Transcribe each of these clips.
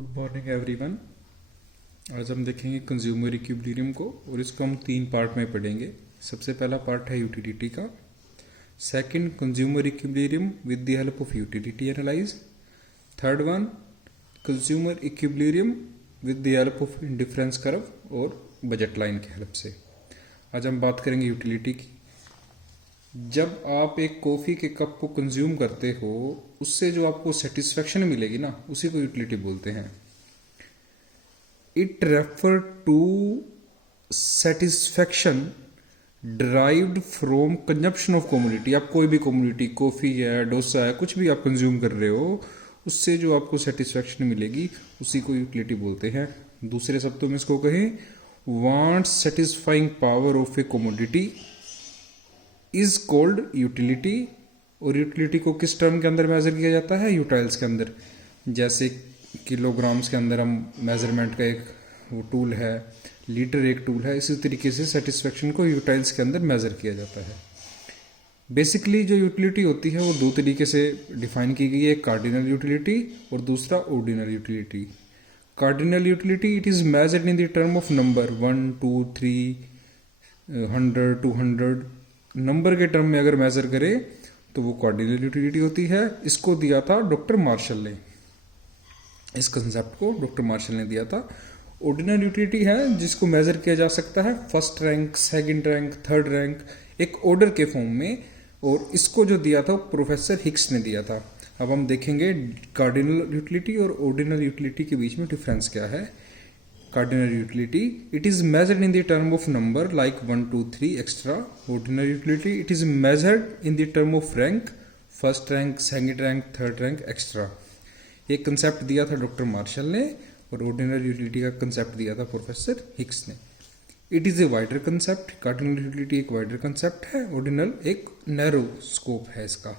Good morning everyone. आज हम देखेंगे कंज्यूमर इक्विलिब्रियम को और इसको हम 3 पार्ट में पढ़ेंगे। सबसे पहला पार्ट है यूटिलिटी का। Second, consumer equilibrium with the help of utility analyse. Third one, consumer equilibrium with the help of indifference curve और बजट लाइन की हेल्प से। आज हम बात करेंगे यूटिलिटी की। जब आप एक कॉफ़ी के कप को कंज्यूम करते हो, उससे जो आपको सेटिस्फेक्शन मिलेगी ना, उसी को यूटिलिटी बोलते हैं। It refer to satisfaction derived from consumption of commodity. आप कोई भी कमोडिटी, कॉफ़ी है, डोसा है, कुछ भी आप कंज्यूम कर रहे हो, उससे जो आपको सेटिस्फेक्शन मिलेगी उसी को यूटिलिटी बोलते हैं। दूसरे शब्दों में इसको कहें, want satisfying power of A commodity is called utility. और यूटिलिटी को किस टर्म के अंदर मेजर किया जाता है? यूटाइल्स के अंदर। जैसे किलोग्राम्स के अंदर हम मेजरमेंट का एक वो टूल है, लीटर एक टूल है, इसी तरीके से सेटिस्फेक्शन को यूटाइल्स के अंदर मेजर किया जाता है। बेसिकली जो यूटिलिटी होती है वो 2 तरीके से डिफाइन की गई है, एक कार्डिनल यूटिलिटी और दूसरा ordinal utility. Cardinal utility it is measured in the term of number 1, 2, 3, 100, 200 number के टर्म में अगर मेजर करें तो वो कार्डिनल यूटिलिटी होती है। इसको दिया था डॉक्टर मार्शल ने, इस कंसेप्ट को डॉक्टर मार्शल ने दिया था। ऑर्डिनल यूटिलिटी है जिसको मेजर किया जा सकता है first rank, second rank, third rank, एक ऑर्डर के फॉर्म में, और इसको जो दिया था प्रोफेसर हिक्स ने दिया था। अब हम देखेंगे कार्डिनल यूटिलिटी और ऑर्डिनल यूटिलिटी के बीच में डिफरेंस क्या है। Cardinal utility, it is measured in the term of number like 1, 2, 3 extra. Ordinal utility, it is measured in the term of rank, first rank, second rank, third rank extra. एक concept दिया था doctor martial ने और ordinal utility का concept दिया था professor Hicks ने। It is a wider concept. Cardinal utility एक वाइडर कंसेप्ट है, ऑर्डिनल एक नैरो स्कोप है इसका।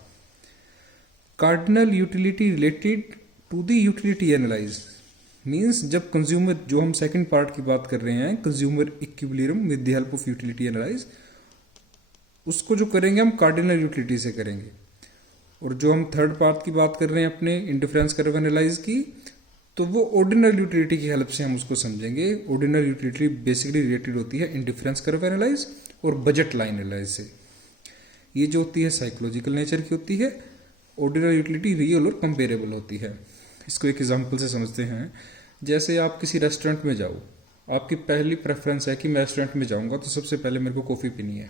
Cardinal utility related to the utility analyse means जब कंज्यूमर, जो हम सेकंड पार्ट की बात कर रहे हैं, consumer equilibrium with the help of utility analyse, उसको जो करेंगे हम कार्डिनल यूटिलिटी से करेंगे। और जो हम थर्ड पार्ट की बात कर रहे हैं अपने इंडिफरेंस कर्व एनालाइज की, तो वो ऑर्डिनल यूटिलिटी की हेल्प से हम उसको समझेंगे। ऑर्डिनल यूटिलिटी बेसिकली रिलेटेड होती है इंडिफरेंस कर्व एनालाइज और बजट लाइन एनालाइज से। ये जो होती है साइकोलॉजिकल नेचर की होती है। ऑर्डिनल यूटिलिटी रियल और कंपेरेबल होती है। इसको एक एग्जांपल से समझते हैं। जैसे आप किसी रेस्टोरेंट में जाओ, आपकी पहली प्रेफरेंस है कि मैं रेस्टोरेंट में जाऊंगा तो सबसे पहले मेरे को कॉफ़ी पीनी है।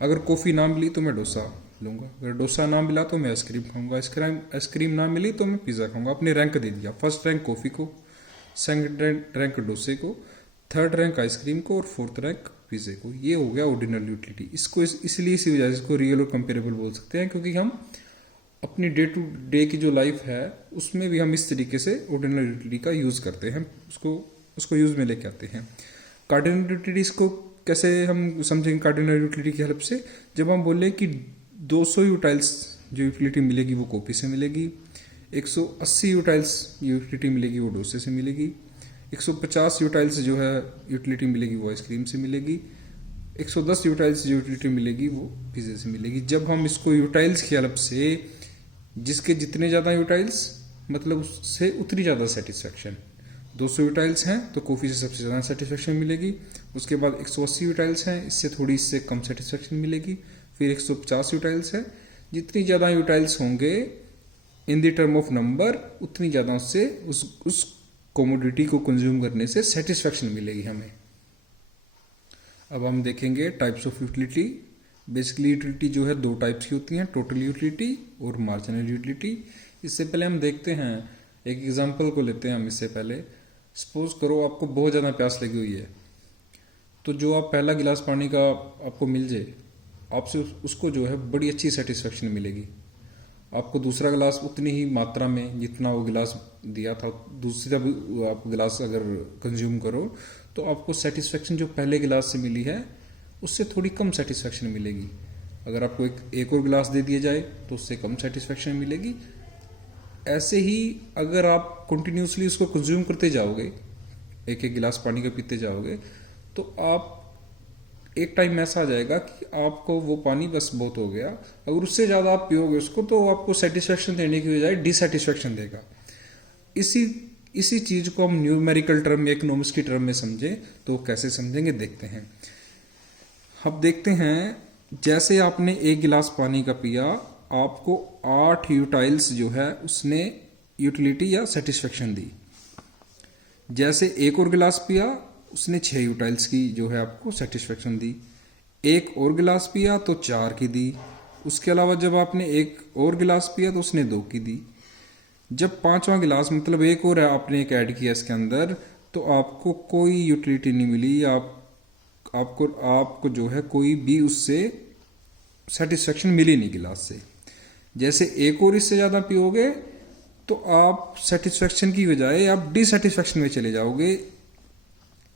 अगर कॉफ़ी ना मिली तो मैं डोसा लूँगा, अगर डोसा ना मिला तो मैं आइसक्रीम खाऊंगा, आइसक्रीम ना मिली तो मैं पिज़्ज़ा खाऊंगा। अपने रैंक दे दिया, फर्स्ट रैंक कॉफ़ी को, सेकंड रैंक डोसे को, थर्ड रैंक आइसक्रीम को और फोर्थ रैंक पिज़्ज़े को। ये हो गया ऑर्डिनल यूटिलिटी। इसको इसलिए इसी वजह से इसको रियल और कंपेरेबल बोल सकते हैं, क्योंकि हम अपनी डे टू डे की जो लाइफ है उसमें भी हम इस तरीके से ऑर्डिनल यूटिलिटी का यूज़ करते हैं, उसको यूज़ में लेके आते हैं। कार्डिनल यूटिलिटी को कैसे हम समझेंगे? कार्डिनल यूटिलिटी की हेल्प से जब हम बोले कि 200 यूटाइल्स जो यूटिलिटी मिलेगी वो कॉफ़ी से मिलेगी, 180 यूटाइल्स यूटिलिटी मिलेगी वो डोसे से मिलेगी, 150 यूटाइल्स जो है यूटिलिटी मिलेगी वो आइसक्रीम से मिलेगी, 110 यूटाइल्स जो यूटिलिटी मिलेगी वो पिज़्ज़े से मिलेगी। जब हम इसको यूटाइल्स की हेल्प से, जिसके जितने ज़्यादा यूटाइल्स मतलब उससे उतनी ज़्यादा सेटिस्फेक्शन। 200 यूटाइल्स हैं तो कॉफ़ी से सबसे ज़्यादा सेटिस्फेक्शन मिलेगी। उसके बाद 180 यूटाइल्स हैं, इससे कम सेटिस्फेक्शन मिलेगी। फिर 150 यूटाइल्स है। जितनी ज़्यादा यूटाइल्स होंगे in the term of number, उतनी ज़्यादा उससे उस कमोडिटी को कंज्यूम करने से सेटिस्फेक्शन मिलेगी हमें। अब हम देखेंगे types of utility. Basically utility जो है 2 टाइप्स की होती हैं, टोटल यूटिलिटी और मार्जिनल यूटिलिटी। इससे पहले हम देखते हैं, एक एग्जांपल को लेते हैं हम। इससे पहले सपोज करो आपको बहुत ज़्यादा प्यास लगी हुई है, तो जो आप पहला गिलास पानी का आपको मिल जाए, आपसे उसको जो है बड़ी अच्छी सेटिस्फेक्शन मिलेगी। आपको दूसरा गिलास उतनी ही मात्रा में जितना वो गिलास दिया था, दूसरा आप गिलास अगर कंज्यूम करो तो आपको सेटिस्फेक्शन जो पहले गिलास से मिली है उससे थोड़ी कम सेटिस्फेक्शन मिलेगी। अगर आपको एक और गिलास दे दिया जाए तो उससे कम सेटिस्फेक्शन मिलेगी। ऐसे ही अगर आप कंटिन्यूसली उसको कंज्यूम करते जाओगे, एक एक गिलास पानी का पीते जाओगे, तो आप एक टाइम ऐसा आ जाएगा कि आपको वो पानी बस बहुत हो गया। अगर उससे ज़्यादा आप पियोगे उसको तो आपको सेटिस्फेक्शन देने की बजाय डिससेटिस्फेक्शन देगा। इसी इसी चीज को हम न्यूमेरिकल टर्म में, इकोनॉमिक्स की टर्म में समझें तो कैसे समझेंगे देखते हैं। अब देखते हैं, जैसे आपने एक गिलास पानी का पिया, आपको 8 यूटाइल्स जो है उसने यूटिलिटी या सेटिस्फेक्शन दी। जैसे एक और गिलास पिया, उसने 6 यूटाइल्स की जो है आपको सेटिस्फेक्शन दी। एक और गिलास पिया तो 4 की दी। उसके अलावा जब आपने एक और गिलास पिया तो उसने 2 की दी। जब 5वां गिलास, मतलब एक और आपने एक ऐड किया इसके अंदर, तो आपको कोई यूटिलिटी नहीं मिली। आपको जो है कोई भी उससे सेटिस्फेक्शन मिली नहीं गिलास से। जैसे एक और इससे ज़्यादा पियोगे तो आप सेटिस्फेक्शन की बजाय आप डिससेटिस्फेक्शन में चले जाओगे।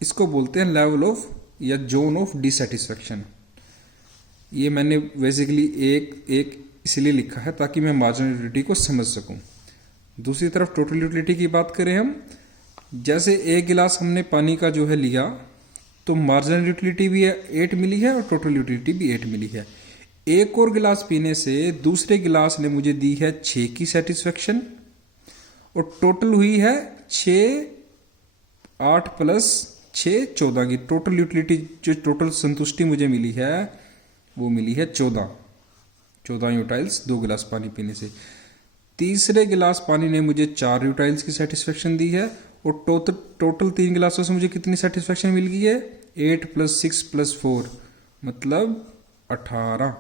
इसको बोलते हैं लेवल ऑफ या जोन ऑफ डिससेटिस्फेक्शन। ये मैंने बेसिकली एक इसलिए लिखा है ताकि मैं मार्जिनल यूटिलिटी को समझ सकूं। दूसरी तरफ टोटल यूटिलिटी की बात करें हम, जैसे एक गिलास हमने पानी का जो है लिया, तो मार्जिनल यूटिलिटी भी 8 मिली है और टोटल यूटिलिटी भी 8 मिली है। एक और गिलास पीने से दूसरे गिलास ने मुझे दी है 6 की सेटिस्फेक्शन, और टोटल हुई है 6, 8 प्लस 6 14 की। टोटल यूटिलिटी जो टोटल संतुष्टि मुझे मिली है वो मिली है 14 यूटाइल्स 2 गिलास पानी पीने से। तीसरे गिलास पानी ने मुझे 4 यूटाइल्स की सेटिस्फेक्शन दी है, और टोटल 3 गिलासों से मुझे कितनी सेटिस्फेक्शन मिल गई है? 8 + 6 + 4 मतलब 18।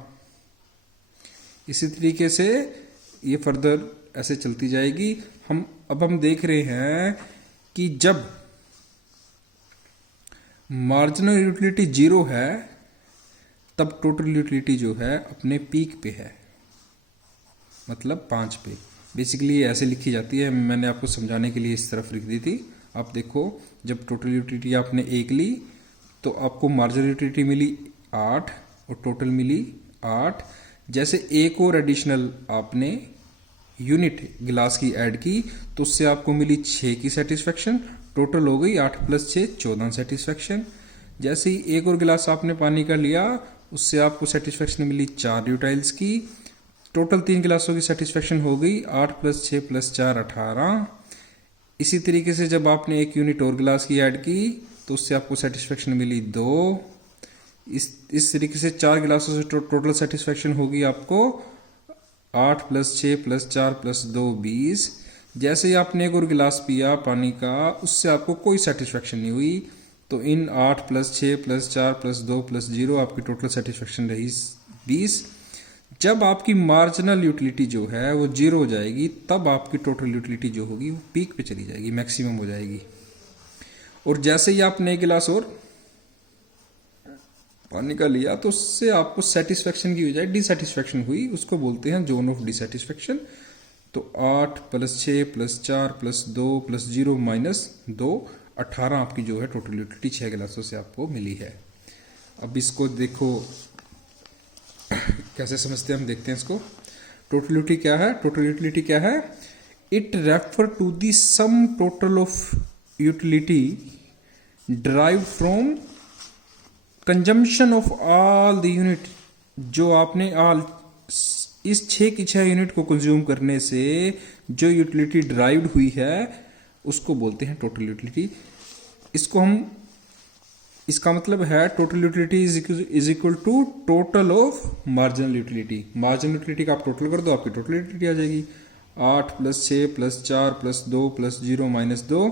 इसी तरीके से ये फर्दर ऐसे चलती जाएगी। अब हम देख रहे हैं कि जब मार्जिनल यूटिलिटी 0 है तब टोटल यूटिलिटी जो है अपने पीक पे है, मतलब 5 पे। बेसिकली ये ऐसे लिखी जाती है, मैंने आपको समझाने के लिए इस तरफ लिख दी थी। आप देखो, जब टोटल यूटिलिटी आपने 1 ली तो आपको मार्जिनल यूटिलिटी मिली 8 और टोटल मिली 8। जैसे एक और एडिशनल आपने यूनिट गिलास की ऐड की तो उससे आपको मिली 6 की सेटिस्फेक्शन, टोटल हो गई 8 + 6 14 सेटिस्फेक्शन। जैसे ही एक और गिलास आपने पानी का लिया, उससे आपको सेटिस्फेक्शन मिली 4 यूटाइल्स की। टोटल 3 गिलासों की सेटिस्फेक्शन हो गई 8 + 6 + 4 18। इसी तरीके से जब आपने एक यूनिट और गिलास की ऐड की तो उससे आपको सेटिस्फेक्शन मिली 2। इस तरीके से 4 गिलासों से टोटल सेटिस्फेक्शन होगी आपको 8 + 6 + 4 + 2 20। जैसे ही आपने एक और गिलास पिया पानी का, उससे आपको कोई सेटिस्फेक्शन नहीं हुई, तो इन 8 + 6 + 4 + 2 + 0 आपकी टोटल सेटिस्फेक्शन रही 20। जब आपकी मार्जिनल यूटिलिटी जो है वो 0 हो जाएगी, तब आपकी टोटल यूटिलिटी जो होगी वो पीक पे चली जाएगी, मैक्सिमम हो जाएगी। और जैसे ही आपने एक गिलास और पानी का लिया तो उससे आपको सेटिस्फेक्शन की बजाय डिससेटिस्फेक्शन हुई, उसको बोलते हैं जोन ऑफ डिससेटिस्फेक्शन। तो 8 + 6 + 4 + 2 + 0 - 2 18 आपकी जो है टोटल यूटिलिटी 6 गिलासों से आपको मिली है। अब इसको देखो कैसे समझते हैं, हम देखते हैं इसको। टोटल यूटिलिटी क्या है? टोटल यूटिलिटी क्या है? It refer to the sum total of utility derived from consumption of all the unit. जो आपने इस 6 की 6 यूनिट को कंज्यूम करने से जो यूटिलिटी डिराइव्ड हुई है उसको बोलते हैं टोटल यूटिलिटी। इसका मतलब है total utility is equal to total of marginal utility. Marginal utility का आप टोटल कर दो, आपकी टोटल यूटिलिटी आ जाएगी 8 + 6 + 4 + 2 + 0 - 2।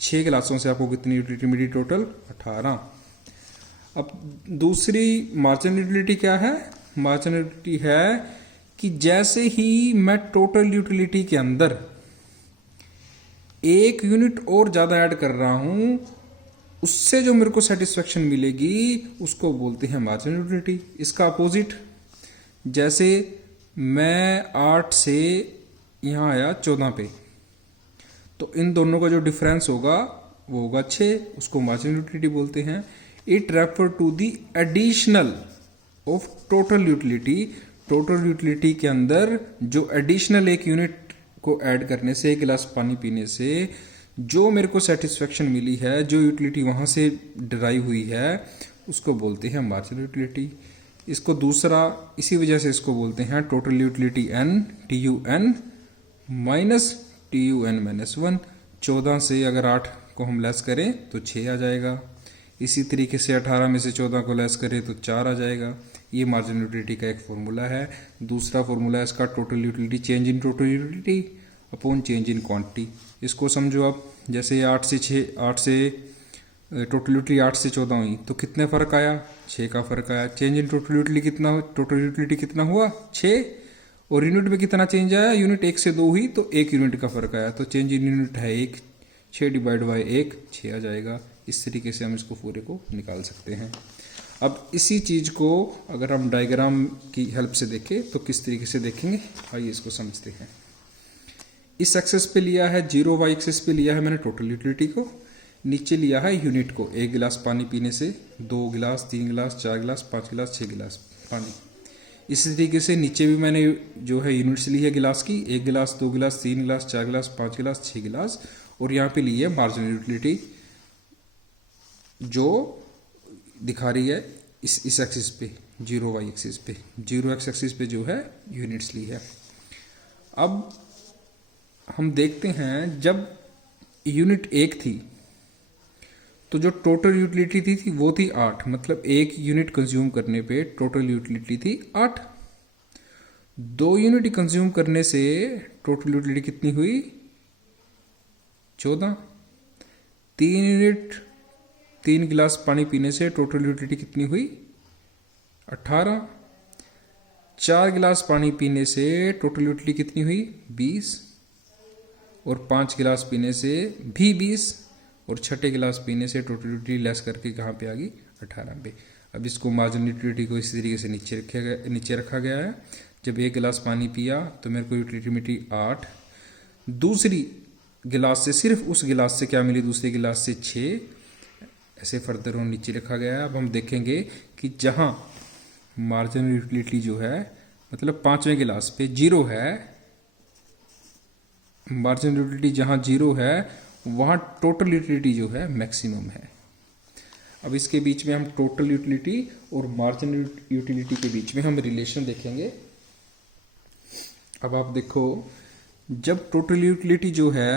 6 गिलासों से आपको कितनी यूटिलिटी मिली? टोटल 18। अब दूसरी मार्जिनल यूटिलिटी क्या है? मार्जिनल यूटिलिटी है कि जैसे ही मैं टोटल यूटिलिटी के अंदर एक यूनिट और ज्यादा ऐड कर रहा हूं, उससे जो मेरे को सेटिस्फेक्शन मिलेगी उसको बोलते हैं मार्जिनल यूटिलिटी। इसका अपोजिट, जैसे मैं 8 से यहां आया 14 पे, तो इन दोनों का जो डिफरेंस होगा वो होगा 6, उसको मार्जिनल यूटिलिटी बोलते हैं। It refer to the additional of total utility. Total utility के अंदर जो एडिशनल एक यूनिट को ऐड करने से, एक गिलास पानी पीने से जो मेरे को सेटिस्फेक्शन मिली है, जो यूटिलिटी वहां से डिराइव हुई है, उसको बोलते हैं मार्जिनल यूटिलिटी। इसको दूसरा इसी वजह से इसको बोलते हैं total utility n TUN - TUN - 1। 14 से अगर 8 को हम लेस करें तो 6 आ जाएगा। इसी तरीके से 18 में से 14 को लेस करें तो 4 आ जाएगा। ये मार्जिनल यूटिलिटी का एक फॉर्मूला है। दूसरा फॉर्मूला है इसका total utility, change in total utility upon change in quantity. इसको समझो आप, जैसे 8 से टोटल यूटिलिटी 8 से 14 हुई तो कितने फ़र्क आया, 6 का फ़र्क आया। चेंज इन टोटल यूटिलिटी कितना हुआ, 6। और यूनिट में कितना चेंज आया, यूनिट 1 से 2 हुई तो 1 यूनिट का फ़र्क आया। तो चेंज इन यूनिट है 1, 6 डिवाइड बाई 1 6 आ जाएगा। इस तरीके से हम इसको पूरे को निकाल सकते हैं। अब इसी चीज़ को अगर हम डायग्राम की हेल्प से देखें तो किस तरीके से देखेंगे, आइए इसको समझते हैं। इस एक्सेस पे लिया है 0, y एक्सेस पे लिया है मैंने टोटल यूटिलिटी को, नीचे लिया है यूनिट को। 1 गिलास पानी पीने से 2 गिलास, 3 गिलास, 4 गिलास, 5 गिलास, 6 गिलास पानी। इसी तरीके से नीचे भी मैंने जो है यूनिट्स ली है गिलास की, 1 गिलास, 2 गिलास, 3 गिलास, 4 गिलास, 5 गिलास, 6 गिलास। और यहाँ पे ली है मार्जिनल यूटिलिटी जो दिखा रही है इस एक्सिस पे, 0 y एक्सिस पे, 0 x एक्सिस पे जो है यूनिट्स ली है। अब हम देखते हैं जब यूनिट 1 थी तो जो टोटल यूटिलिटी थी वो थी 8, मतलब 1 यूनिट कंज्यूम करने पे टोटल यूटिलिटी थी 8। 2 यूनिट कंज्यूम करने से टोटल यूटिलिटी कितनी हुई, 14। 3 गिलास पानी पीने से टोटल यूटिलिटी कितनी हुई, 18। 4 गिलास पानी पीने से टोटल यूटिलिटी कितनी हुई, 20। और 5 गिलास पीने से भी 20। और 6 गिलास पीने से टोटल यूटिलिटी लेस करके कहाँ पे आ गई, 18 पे। अब इसको मार्जिनल यूटिलिटी को इसी तरीके से नीचे रखा गया है। जब 1 गिलास पानी पिया तो मेरे को यूटिलिटी मिली 8। दूसरी गिलास से, सिर्फ उस गिलास से क्या मिली, दूसरे गिलास से 6। ऐसे फर्दर और नीचे रखा गया है। अब हम देखेंगे कि जहाँ मार्जिनल यूटिलिटी जो है, मतलब 5वें गिलास पे 0 है, मार्जिनल यूटिलिटी जहाँ 0 है वहाँ टोटल यूटिलिटी जो है मैक्सिमम है। अब इसके बीच में हम टोटल यूटिलिटी और मार्जिनल यूटिलिटी के बीच में हम रिलेशन देखेंगे। अब आप देखो, जब टोटल यूटिलिटी जो है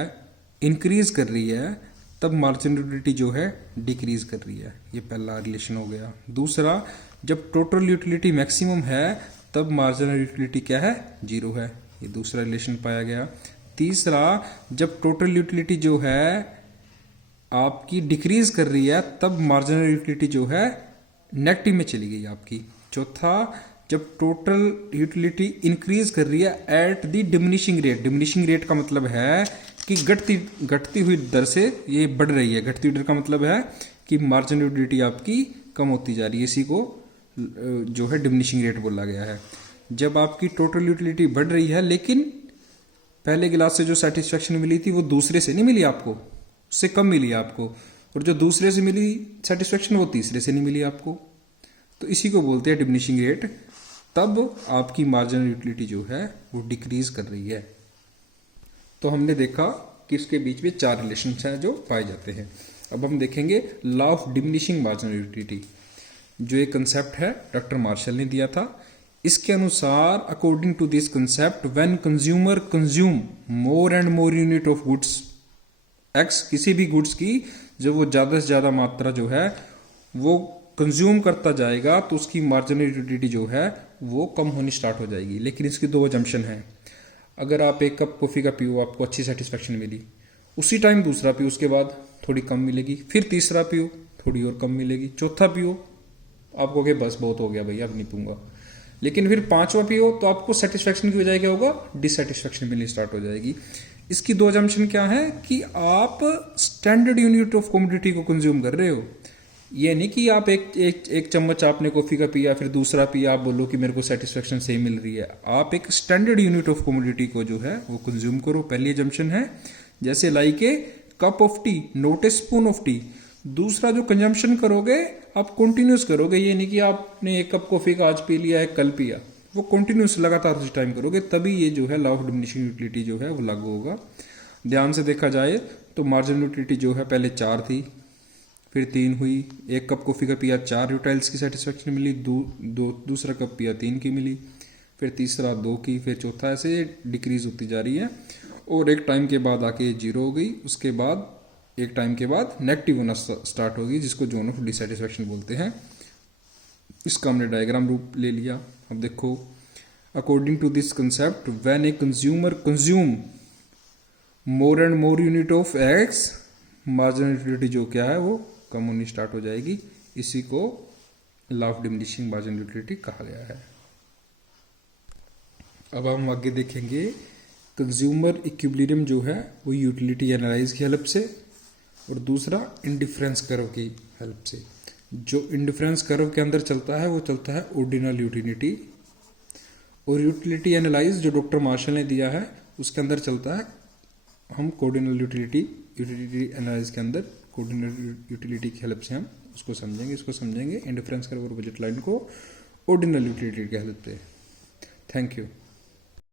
इंक्रीज कर रही है तब मार्जिनल यूटिलिटी जो है डिक्रीज कर रही है। ये पहला रिलेशन हो गया। दूसरा, जब टोटल यूटिलिटी मैक्सिमम है तब मार्जिनल यूटिलिटी क्या है, 0 है। ये दूसरा रिलेशन पाया गया। तीसरा, जब टोटल यूटिलिटी जो है आपकी डिक्रीज कर रही है तब मार्जिनल यूटिलिटी जो है नेगेटिव में चली गई आपकी। चौथा, जब टोटल यूटिलिटी इंक्रीज कर रही है at the diminishing rate. Diminishing rate का मतलब है कि घटती हुई दर से ये बढ़ रही है। घटती हुई दर का मतलब है कि मार्जिनल यूटिलिटी आपकी कम होती जा रही है। इसी को जो है डिमिनिशिंग रेट बोला गया है। जब आपकी टोटल यूटिलिटी बढ़ रही है लेकिन पहले गिलास से जो सेटिस्फेक्शन मिली थी वो दूसरे से नहीं मिली आपको, उससे कम मिली आपको। और जो दूसरे से मिली सेटिस्फेक्शन वो तीसरे से नहीं मिली आपको, तो इसी को बोलते हैं डिमिनिशिंग रेट। तब आपकी मार्जिनल यूटिलिटी जो है वो डिक्रीज कर रही है। तो हमने देखा कि इसके बीच में 4 रिलेशंस हैं जो पाए जाते हैं। अब हम देखेंगे law of diminishing marginal utility, जो एक कंसेप्ट है डॉक्टर मार्शल ने दिया था। इसके अनुसार, according to this concept, when consumer consume more and more unit of goods X, किसी भी गुड्स की जब वो ज्यादा से ज्यादा मात्रा जो है वो कंज्यूम करता जाएगा तो उसकी मार्जिनल यूटिलिटी जो है वो कम होनी स्टार्ट हो जाएगी। लेकिन इसकी 2 अजम्पशन है। अगर आप 1 कप कॉफी का पियो, आपको अच्छी सेटिस्फेक्शन मिली, उसी टाइम दूसरा पियो, उसके बाद थोड़ी कम मिलेगी, फिर तीसरा पियो, थोड़ी और कम मिलेगी, चौथा पियो, आपको कहे बस बहुत हो गया भैया अब नहीं पीऊंगा। लेकिन फिर 5वां पियो तो आपको सेटिस्फेक्शन की बजाय क्या होगा, डिससेटिस्फेक्शन मिलनी स्टार्ट हो जाएगी। इसकी 2 अजम्पशन क्या है कि आप स्टैंडर्ड यूनिट ऑफ कमोडिटी को कंज्यूम कर रहे हो। ये नहीं कि आप एक चम्मच आपने कॉफी का पिया, फिर दूसरा पिया, आप बोलो कि मेरे को सेटिस्फेक्शन सही मिल रही है। आप एक स्टैंडर्ड यूनिट ऑफ कमोडिटी को जो है वो कंज्यूम करो, पहली अजम्पशन है। जैसे like a cup of T, not a spoon of T. दूसरा जो कंजम्पशन करोगे आप कंटिन्यूस करोगे, ये नहीं कि आपने 1 कप कॉफी का आज पी लिया है कल पिया, वो कंटिन्यूस लगातार उस टाइम करोगे, तभी ये जो है लॉ ऑफ डिमिनिशिंग यूटिलिटी जो है वो लागू होगा। ध्यान से देखा जाए तो मार्जिनल यूटिलिटी जो है पहले 4 थी, फिर 3 हुई। 1 कप कॉफी का पिया 4 यूटाइल्स की सेटिस्फेक्शन मिली, दूसरा कप पिया 3 की मिली, फिर तीसरा 2 की, फिर चौथा, ऐसे डिक्रीज होती जा रही है। और एक टाइम के बाद आके जीरो हो गई, उसके बाद एक टाइम के बाद नेगेटिव होना स्टार्ट होगी, जिसको जोन ऑफ डिससेटिस्फैक्शन बोलते हैं। इसका हमने डायग्राम रूप ले लिया। अब देखो, according to this concept, when a consumer consume more and more unit of X, marginal utility जो क्या है वो कम होनी स्टार्ट हो जाएगी। इसी को law of diminishing marginal utility कहा गया है। अब हम आगे देखेंगे कंज्यूमर इक्विलिब्रियम जो है वो यूटिलिटी एनालाइज की हेल्प से, और दूसरा इंडिफरेंस कर्व की हेल्प से। जो इंडिफरेंस कर्व के अंदर चलता है वो चलता है ऑर्डिनल यूटिलिटी, और यूटिलिटी एनालाइज जो डॉक्टर मार्शल ने दिया है उसके अंदर चलता है हम कोऑर्डिनल यूटिलिटी एनालाइज के अंदर कोऑर्डिनल यूटिलिटी की हेल्प से हम उसको समझेंगे। इसको समझेंगे इंडिफरेंस कर्व और बजट लाइन को ऑर्डिनल यूटिलिटी की हेल्प से। Thank you.